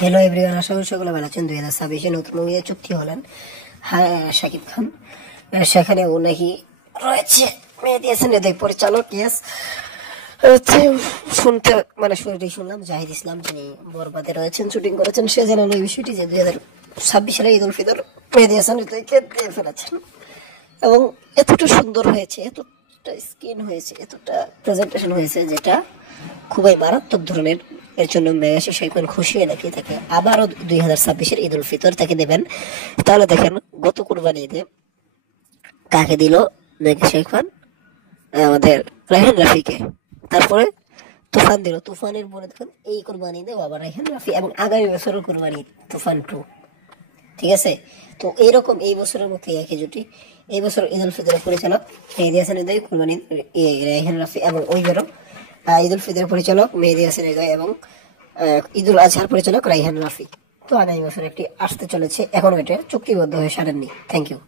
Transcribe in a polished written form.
Hello everyone, আশা করি সকলে ভালো আছেন। 2026 নতুন মুভিতে চুক্তি হলেন শাকিব খান। সেখানে ও নাকি রয়েছে মেহেদী হাসান হৃদয় পরিচালক। ইয়েস, শুনতে মানে শুরুতেই শুনলাম জাহিদ ইসলাম যিনি বরবাদে রয়েছেন, শুটিং করেছেন, সে জানান এই বিষয়টি যে 2026 সালে ঈদ উল ফিতর মেহেদী হাসান হৃদয়কে দিয়ে ফেলেছেন এবং এতটা সুন্দর হয়েছে, এতটা স্কিন হয়েছে, এতটা প্রেজেন্টেশন হয়েছে, যেটা খুবই মারাত্মক ধরনের। এর জন্য মেগাশি শাকিব খান খুশি হয়ে নাকি তাকে আবারও 2026 ঈদ উল ফিতর তাকে দেবেন। তাহলে দেখেন গত কুরবানি ঈদে কাকে দিল মেগা শাকিব খান? আমাদের রায়হান রাফিকে। তারপরে তুফান দিল, তুফানের পরে দেখেন এই কুরবানি ঈদে আবার রায়হান রাফি, এবং আগামী বছরের কুরবানি ঈদ তুফান 2। ঠিক আছে, তো এইরকম এই বছরের মতো একই জুটি। এই বছর ঈদ উল ফিতরের পরিচালক মেহেদী হাসান হৃদয়, কুরবানি রায়হান রাফি, এবং ওই বেরো ঈদ উল ফিতরের পরিচালক মেহেদী হাসান হৃদয় এবং ঈদ উল আজহার পরিচালক রায়হান রাফি। তো আগামী বছর একটি আসতে চলেছে, এখনো এটা চুক্তিবদ্ধ হয়ে সারেননি। Thank you.